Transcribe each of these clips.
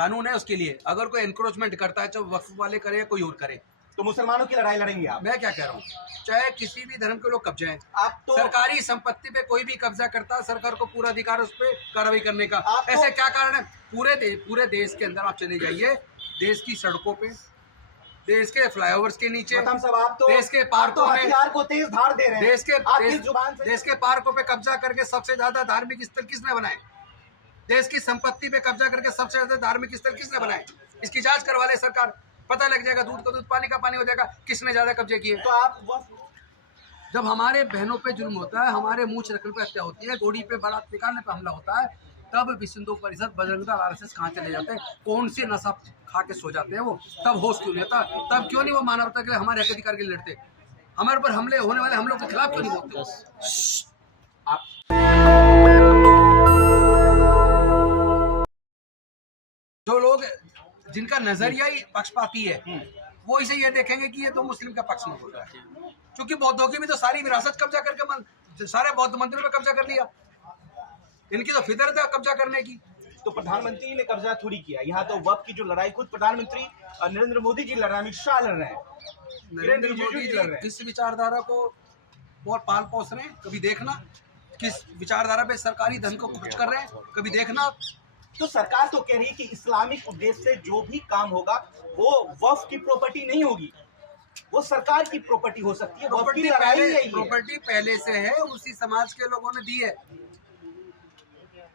कानून है उसके लिए। अगर कोई एनक्रोचमेंट करता है, चाहे वक्फ वाले करे या कोई और करे, तो मुसलमानों की लड़ाई लड़ेंगे आप? मैं क्या कह रहा हूँ, चाहे किसी भी धर्म के लोग कब्जे हैं, आप तो सरकारी संपत्ति पे कोई भी कब्जा करता है, सरकार को पूरा अधिकार उस पर कार्रवाई करने का। ऐसे क्या कारण है? पूरे देश के अंदर आप चले जाइए, देश की सड़कों पे, देश के फ्लाईओवर्स के नीचे, आप तो देश के पार्कों में हथियार को तेज धार दे रहे हैं। देश के पार्कों पे कब्जा करके सबसे ज्यादा धार्मिक स्थल किसने बनाए? देश की संपत्ति पे कब्जा करके सबसे ज्यादा धार्मिक स्थल किसने बनाए? इसकी जांच करवा ले सरकार, पता लग जाएगा। दूध का दूध, पानी का पानी हो जाएगा, किसने ज्यादा कब्जे किए। तो आप जब हमारे बहनों पे जुल्म होता है, हमारे मुंह रखने पे हत्या होती है, घोड़ी पे बारात निकालने पे हमला होता है, तब विश्व हिंदू परिषद, बजरंग दल, आरएसएस कहाँ चले जाते हैं? कौन से नशा खा के सो जाते हैं वो? तब होश क्यों नहीं होता? तब क्यों नहीं वो मानवता के लिए, हमारे हक अधिकार के लिए लड़ते? हमारे ऊपर हमले होने वाले हमलों के खिलाफ क्यों नहीं बोलते? जो लोग जिनका नजरिया ही पक्षपाती है, वो इसे ये देखेंगे कि ये तो मुस्लिम का पक्ष में बोल रहा है, क्योंकि बौद्धों की भी तो सारी विरासत कब्जा करके सारे बौद्ध मंदिरों पे कब्जा कर लिया। इनकी तो फितरत है कब्जा करने की। तो प्रधानमंत्री ने कब्जा थोड़ी किया। यहाँ तो वक्फ की जो लड़ाई खुद प्रधानमंत्री नरेंद्र मोदी जी लड़ रहे हैं, अमित शाह लड़ रहे हैं, नरेंद्र मोदी जी किस विचारधारा को बहुत पाल पोस रहे हैं, कभी देखना। किस विचारधारा पे सरकारी धन को खर्च कर रहे हैं, कभी देखना। तो सरकार तो कह रही है कि इस्लामिक उद्देश्य से जो भी काम होगा वो वक्फ की प्रॉपर्टी नहीं होगी, वो सरकार की प्रॉपर्टी हो सकती है। प्रॉपर्टी पहले से है, उसी समाज के लोगों ने दी है।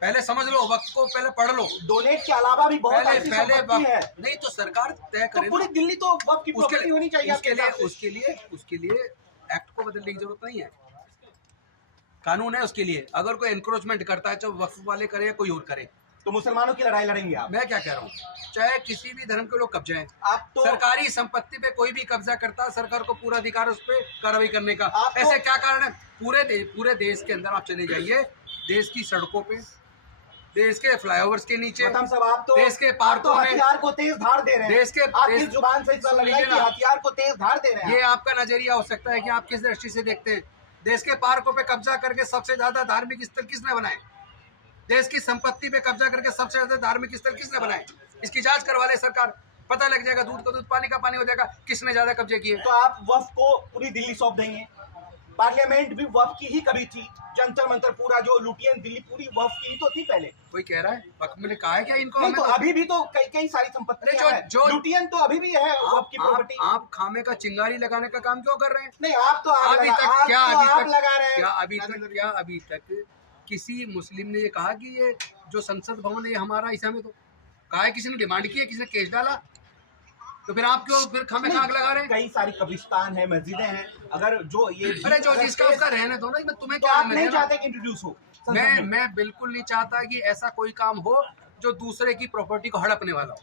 पहले समझ लो, वक्त को पहले पढ़ लो। डोनेट के अलावा भी बहुत पहले है। नहीं तो सरकार तय करे। तो पूरी दिल्ली तो वक्त की प्रॉपर्टी होनी चाहिए। उसके लिए एक्ट को बदलने की जरूरत नहीं है, कानून है उसके लिए। अगर कोई एनक्रोचमेंट करता है, चाहे वक्फ वाले करे या कोई और करे, तो मुसलमानों की लड़ाई लड़ेंगे आप? मैं क्या कह रहा हूँ, चाहे किसी भी धर्म के लोग कब्जे हैं, आप तो सरकारी संपत्ति पे कोई भी कब्जा करता है, सरकार को पूरा अधिकार उस पर कार्रवाई करने का। ऐसे क्या कारण है? पूरे देश के अंदर आप चले जाइए, देश की सड़कों पे, देश के फ्लाईओवर्स के नीचे, आप तो देश के पार्कों में हथियार को तेज धार दे रहे हैं। देश के जुबान से हथियार को तेज धार दे रहे हैं। ये आपका नजरिया हो सकता है कि आप किस दृष्टि से देखते हैं। देश के पार्कों पे कब्जा करके सबसे ज्यादा धार्मिक स्थल किसने बनाए? देश की संपत्ति पे कब्जा करके सबसे ज्यादा धार्मिक स्थल किसने बनाए? इसकी जांच करवा ले सरकार, पता लग जाएगा। दूध का दूध, पानी का पानी हो जाएगा, किसने ज्यादा कब्जे किए। तो आप वक्फ को पूरी दिल्ली सौंप देंगे? पार्लियामेंट भी वक्फ की ही कभी थी, जंतर मंतर पूरा जो लुटियन दिल्ली पूरी वक्फ की ही तो थी पहले। कोई कह रहा है वक्फ में कहा है क्या इनको? नहीं, तो अभी भी तो कई सारी संपत्तियां हैं, जो लुटियन तो अभी भी है वक्फ की प्रॉपर्टी। आप खामे का चिंगारी लगाने का काम क्यों कर रहे हैं? नहीं, आप तो अभी तक किसी मुस्लिम ने ये कहा कि ये जो संसद भवन है ये हमारा, इसे हमें तो कहा है, किसी ने डिमांड की है, किसी ने केस डाला? तो फिर आप क्यों फिर खामे आग लगा रहे हैं? कई सारी कब्रिस्तान है, मस्जिदें हैं, अगर जो ये अरे जो जिसका उसका रहने दो ना। मैं तुम्हें तो क्या आप नहीं चाहते कि इंट्रोड्यूस हो? मैं बिल्कुल नहीं चाहता कि ऐसा कोई काम हो जो दूसरे की प्रॉपर्टी को हड़पने वाला हो।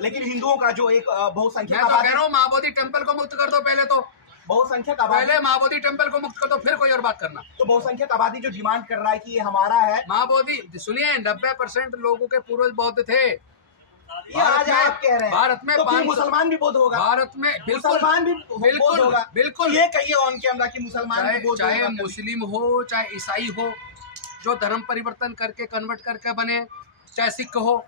लेकिन हिंदुओं का जो एक बहुसंख्यक, मैं तो कह रहा हूँ महाबोधि टेम्पल को मुक्त कर दो पहले, तो बहुसंख्यक पहले महाबोधि टेम्पल को मुक्त कर दो, फिर कोई और बात करना। तो बहुसंख्यक आबादी जो डिमांड कर रहा है कि ये हमारा है। महाबोधि सुनिए, 90% लोगों के पूर्वज बौद्ध थे। ये आज आप कह रहे हैं भारत में तो मुसलमान भी बौद्ध होगा? भारत में मुसलमान भी बौद्ध होगा? बिल्कुल। ये कहिए ऑन कैमरा कि मुसलमान चाहे मुस्लिम हो, चाहे ईसाई हो, जो धर्म परिवर्तन करके कन्वर्ट करके बने, चाहे सिख हो,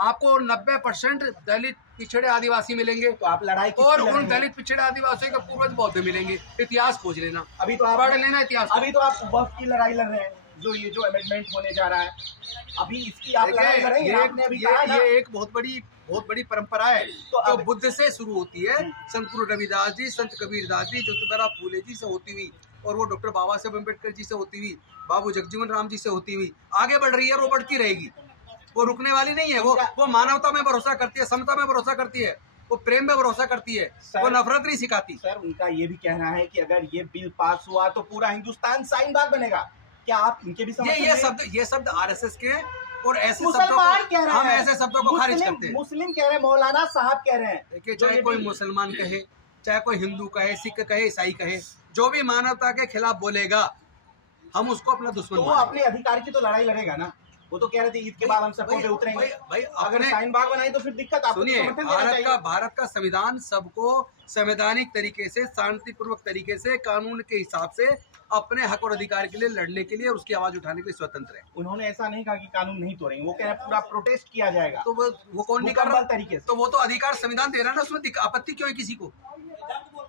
आपको 90% दलित पिछड़े आदिवासी मिलेंगे। तो आप लड़ाई और उन दलित पिछड़े आदिवासियों के पूर्वज बौद्ध मिलेंगे। इतिहास खोज लेना, अभी तो आप पढ़ लेना इतिहास। अभी तो आप वक्फ की लड़ाई लड़ रहे हैं, जो ये जो अमेंडमेंट होने जा रहा है, अभी इसकी आप लड़ाई लड़ेंगे। आपने अभी कहा ना, ये एक बहुत बड़ी परंपरा है तो बुद्ध से शुरू होती है, संत गुरु रविदास जी, संत कबीरदास जी, ज्योतिबा फूले जी से होती हुई, और वो डॉक्टर बाबा साहेब अम्बेडकर जी से होती हुई, बाबू जगजीवन राम जी से होती हुई आगे बढ़ रही है। वो बढ़ती रहेगी, वो रुकने वाली नहीं है। वो मानवता में भरोसा करती है, समता में भरोसा करती है, वो प्रेम में भरोसा करती है, वो नफरत नहीं सिखाती। सर, उनका ये भी कहना है कि अगर ये बिल पास हुआ तो पूरा हिंदुस्तान शाहीन बाग बनेगा। क्या आप इनके भी ये शब्द आरएसएस के हैं, और ऐसे मुसलमान कह रहे हैं, हम ऐसे शब्दों को खारिज करते हैं। मुस्लिम कह रहे हैं, मौलाना साहब कह रहे हैं। देखिए, चाहे कोई मुसलमान कहे, चाहे कोई हिंदू कहे, सिख कहे, ईसाई कहे, जो भी मानवता के खिलाफ बोलेगा, हम उसको अपना दुश्मन तो वो अपने अधिकार की तो लड़ाई लड़ेगा ना। वो तो कह रहे थे ईद के बाद हम सबको पे उतरेंगे। भाई अगर शाहीन बाग बनाए तो फिर दिक्कत आपको। सुनिए, भारत का संविधान सबको संवैधानिक तरीके से, शांतिपूर्वक तरीके से, कानून के हिसाब से अपने हक और अधिकार के लिए लड़ने के लिए और उसकी आवाज उठाने के लिए स्वतंत्र है। उन्होंने ऐसा नहीं कहा कि कानून नहीं तोड़ेंगे, वो कह रहे हैं पूरा प्रोटेस्ट किया जाएगा। तो वो कौन नहीं कर रहा? मुकम्मल तरीके से। तो वो तो अधिकार संविधान दे रहा है ना, उसमें आपत्ति क्यों है किसी को?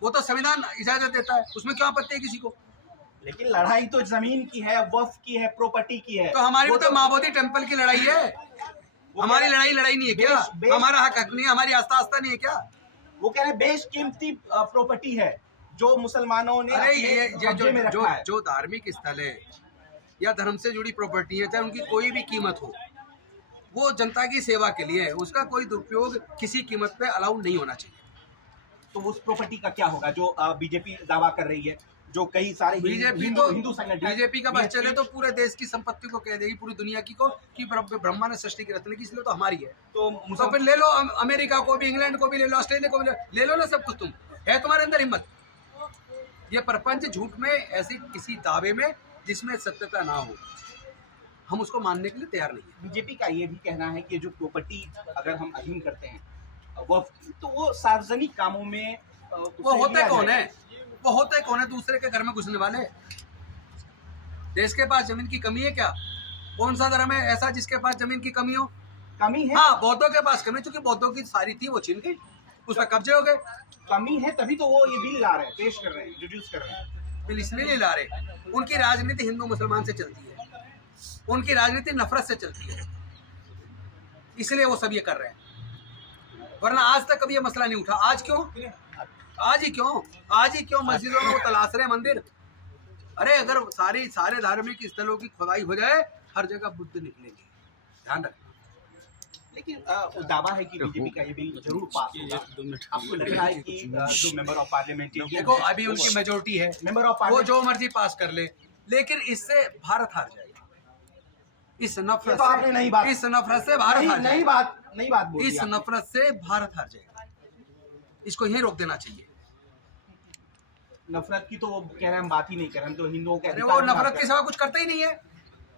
वो तो संविधान इजाजत देता है, उसमें क्यों आपत्ति है किसी को? लेकिन लड़ाई तो जमीन की है, वक्फ की है, प्रॉपर्टी की है। तो हमारी वो तो माबोदी टेम्पल की लड़ाई है। हमारी लड़ाई नहीं है क्या? हमारा हक नहीं है, हमारी आस्था नहीं है क्या? वो कह रहे हैं बेशकीमती प्रॉपर्टी है जो मुसलमानों ने अरे अपने ये कब्जे में रखा है। जो धार्मिक स्थल है या धर्म से जुड़ी प्रॉपर्टी है, चाहे उनकी कोई भी कीमत हो, वो जनता की सेवा के लिए है, उसका कोई दुरुपयोग किसी कीमत पे अलाउ नहीं होना चाहिए। तो उस प्रॉपर्टी का क्या होगा जो बीजेपी दावा कर रही है, जो कई सारे हिंदू संगठन, बीजेपी का बस चले तो पूरे देश की संपत्ति को कह देगी, पूरी दुनिया की को कि ब्रह्मा ने सृष्टि की रचना की, इसलिए तो हमारी है। तो फिर ले लो अमेरिका को भी, इंग्लैंड को भी ले लो, ऑस्ट्रेलिया को भी ले लो ना, सब कुछ तुम है तुम्हारे अंदर हिम्मत। ये प्रपंच झूठ में ऐसी किसी दावे में जिसमें सत्यता ना हो, हम उसको मानने के लिए तैयार नहीं है। बीजेपी का ये भी कहना है कि जो प्रॉपर्टी अगर हम अधीन करते हैं तो वो सार्वजनिक कामों में वो होते कौन है? वो होते कौन है? दूसरे के घर में घुसने वाले। देश के पास जमीन की कमी है क्या? कौन सा धर्म है ऐसा जिसके पास जमीन की कमी हो? कमी है। हाँ, बौद्धों के पास कमी, क्योंकि बौद्धों की सारी थी वो छीन गई, उस पर कब्जे हो गए। कमी है तभी तो वो ये बिल ला रहे हैं, पेश कर रहे हैं, इंट्रोड्यूस कर रहे हैं। बिल इसलिए नहीं ला रहे, उनकी राजनीति हिंदू मुसलमान से चलती है, उनकी राजनीति नफरत से चलती है, इसलिए वो सब ये कर रहे हैं। वरना आज तक कभी ये मसला नहीं उठा। आज क्यों? आज ही क्यों मस्जिदों में वो तलाश रहे मंदिर? अरे अगर सारे धार्मिक स्थलों की खुदाई हो जाए, हर जगह बुद्ध निकलेंगे, ध्यान रखना। लेकिन दावा है कि बीजेपी का ये बिल जरूर पास होगा। आपको लग रहा है कि जो मेंबर ऑफ पार्लियामेंट, देखो अभी उनकी मेजोरिटी है, मेंबर ऑफ वो जो मर्जी पास कर ले, लेकिन इससे भारत हार जाएगा। इस नफरत तो आपने नहीं बात, इस नफरत से भारत हार जाएगा। नहीं बात बोली। इस नफरत से भारत हार जाएगा, इसको यहीं रोक देना चाहिए। नफरत की तो वो कह रहे हैं हम बात ही नहीं कर रहे, हम तो हिंदुओं के वो नफरत के सिवा कुछ करते ही नहीं है।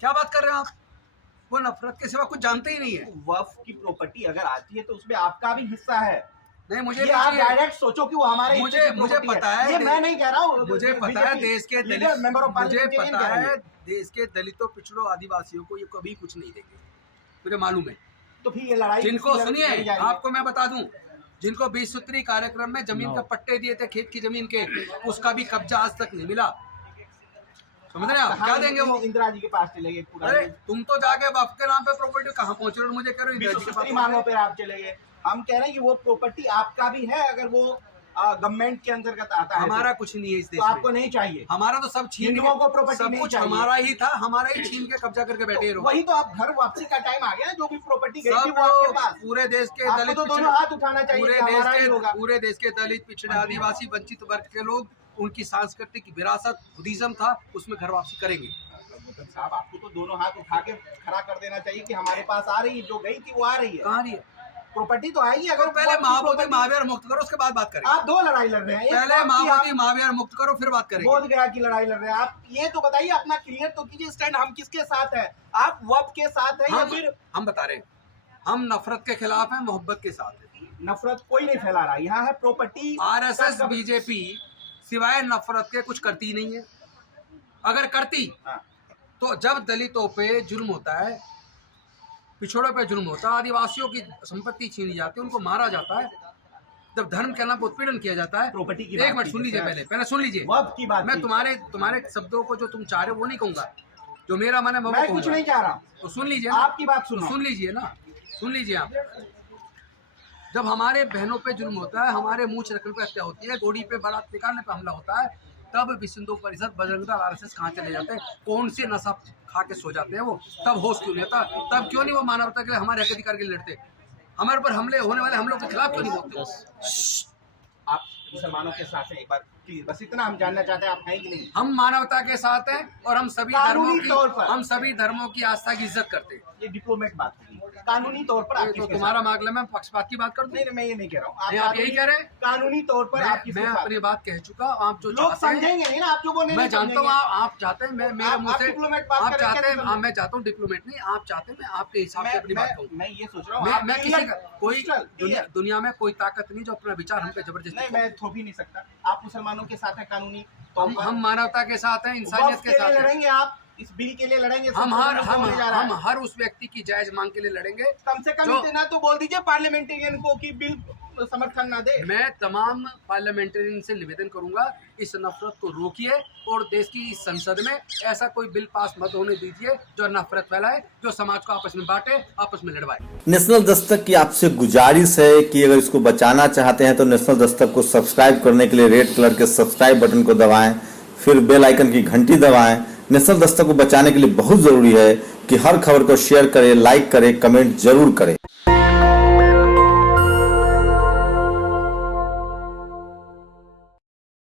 क्या बात कर रहे हैं आप? वो नफरत के सिवा कुछ जानते ही नहीं है। वक्फ की प्रॉपर्टी अगर आती है तो उसमें आपका भी हिस्सा है। नहीं, मुझे आप डायरेक्ट सोचो कि वो हमारे मुझे पता है, ये मैं नहीं कह रहा हूँ, मुझे पता है देश के दलित, मुझे पता है देश के दलितों, पिछड़ों, आदिवासियों को ये कभी कुछ नहीं देंगे, मुझे मालूम है। तो फिर ये लड़ाई जिनको सुनिए, आपको मैं बता दूं, जिनको 20 सूत्री कार्यक्रम में जमीन का पट्टे दिए थे, खेत की जमीन के, उसका भी कब्जा आज तक नहीं मिला। समझ रहे हैं आप? क्या देंगे वो? इंदिरा जी के पास चले गए पूरा। अरे तुम तो जाके बाप के नाम पे प्रॉपर्टी कहाँ पहुंच रहे हो? मुझे कह रहे हो इंदिरा जी के पास मांगों पे आप चले गए। हम कह रहे हैं कि वो प्रॉपर्टी आपका भी है, अगर वो गवर्नमेंट के अंतर्गत आता है। हमारा कुछ नहीं है इस देश तो में, आपको नहीं चाहिए। हमारा तो सब छीन हिंदुओं को प्रॉपर्टी सब नहीं कुछ चाहिए। हमारा ही था, हमारा ही छीन के कब्जा करके बैठे रहो। वही तो आप घर वापसी का टाइम आ गया, जो भी प्रॉपर्टी गई थी सब वो आपके पास। पूरे देश के आपको दलित, तो दोनों हाथ उठाना चाहिए, पूरे देश के दलित, पिछड़े, आदिवासी, वंचित वर्ग के लोग, उनकी सांस्कृतिक विरासत बुद्धिज्म था, उसमें घर वापसी करेंगे। साहब आपको तो दोनों हाथ उठा के खड़ा कर देना चाहिए कि हमारे पास आ रही है, जो गई थी वो आ रही है। कहाँ रही है? प्रॉपर्टी तो आएगी। अगर पहले महाबोधि महावीर मुक्त करो, उसके बाद बात करेंगे। आप दो लड़ाई लड़ रहे हैं, पहले महाबोधि महावीर मुक्त करो, फिर बात करेंगे। बोध गया की लड़ाई लड़ रहे हैं आप। ये तो बताइए, अपना क्लियर तो कीजिए स्टैंड, हम किसके साथ है? आप वक्फ के साथ है या फिर? हम बता रहे हैं, हम नफरत के खिलाफ हैं, मोहब्बत के साथ है। नफरत कोई नहीं फैला रहा, यहाँ है प्रॉपर्टी। आरएसएस बीजेपी सिवाय नफरत के कुछ करती नहीं है। अगर करती तो जब दलितों पे जुल्म होता है, पिछड़ों पे जुल्म होता है, आदिवासियों की संपत्ति छीनी जाती है, उनको मारा जाता है, जब धर्म के नाम पर उत्पीड़न किया जाता है, प्रॉपर्टी की एक मिनट सुन लीजिए, पहले सुन लीजिए। वक्फ की बात मैं तुम्हारे शब्दों को जो तुम चाह रहे हो वो नहीं कहूंगा, जो मेरा मन है मैं कुछ नहीं चाह रहा। तो सुन लीजिए, आपकी बात सुन लीजिए ना, सुन लीजिए आप। जब हमारे बहनों पे जुल्म होता है, हमारे मुंह रखने पे हत्या होती है, गोड़ी पे बारात निकालने पे हमला होता है, तब विश्व हिंदू परिषद, बजरंग दल, आरएसएस कहाँ चले जाते हैं? कौन से नशा खा के सो जाते हैं वो? तब होश क्यों नहीं आता? तब क्यों नहीं वो मानवता के लिए, हमारे हक अधिकार के लिए लड़ते? हमारे पर हमले होने वाले हमलों के खिलाफ क्यों नहीं बोलते? आप मुसलमानों के साथ हैं, एक बार बस इतना हम जानना चाहते हैं, आप हैं कि नहीं? हम मानवता के साथ हैं और हम सभी धर्मों की आस्था की इज्जत करते हैं। ये डिप्लोमेट बात होगी। कानूनी तौर पर आप तो किसके तुम्हारा साथ? मामला में पक्षपात की बात कर दूं? नहीं मैं ये नहीं कह रहा हूँ नहीं, आप यही कह रहे हैं? कानूनी तौर पर आप किसके मैं साथ? अपनी बात कह चुका, आप जो लोग चाहते हैं समझेंगे नहीं ना, आप जो बोले मैं जानता हूँ, आप चाहते हैं मैं मेरे मुंह से डिप्लोमेट बात आप कर रहे हैं, चाहते हैं कैसे मैं चाहता हूँ डिप्लोमेट नहीं, आप चाहते हैं मैं आपके हिसाब से अपनी बात कहूँ। मैं ये सोच रहा हूँ मैं किसी का कोई क्लियर। दुनिया में कोई ताकत नहीं जो अपना विचार हम पे जबरदस्ती नहीं मैं थोप ही नहीं सकता। आप मुसलमानों के साथ हैं कानूनी तौर पर। हम मानवता के साथ हैं, इंसानियत वक्फ के के साथ लिए हैं। लड़ेंगे आप, इस बिल के लिए लड़ेंगे, हम संसद में हर उस व्यक्ति की जायज मांग के लिए लड़ेंगे। कम से कम जो- इतना तो बोल दीजिए पार्लियामेंटेरियन को कि बिल समर्थन ना दे। मैं तमाम पार्लियामेंटेरियन से निवेदन करूंगा, इस नफरत को रोकिए और देश की इस संसद में ऐसा कोई बिल पास मत होने दीजिए जो नफरत फैलाए, जो समाज को आपस में बांटे, आपस में लड़वाए। नेशनल दस्तक की आपसे गुजारिश है कि अगर इसको बचाना चाहते हैं तो नेशनल दस्तक को सब्सक्राइब करने के लिए रेड कलर के सब्सक्राइब बटन को दबाएं, फिर बेल आइकन की घंटी दबाएं। नेशनल दस्तक को बचाने के लिए बहुत जरूरी है कि हर खबर को शेयर करें, लाइक करें, कमेंट जरूर करें।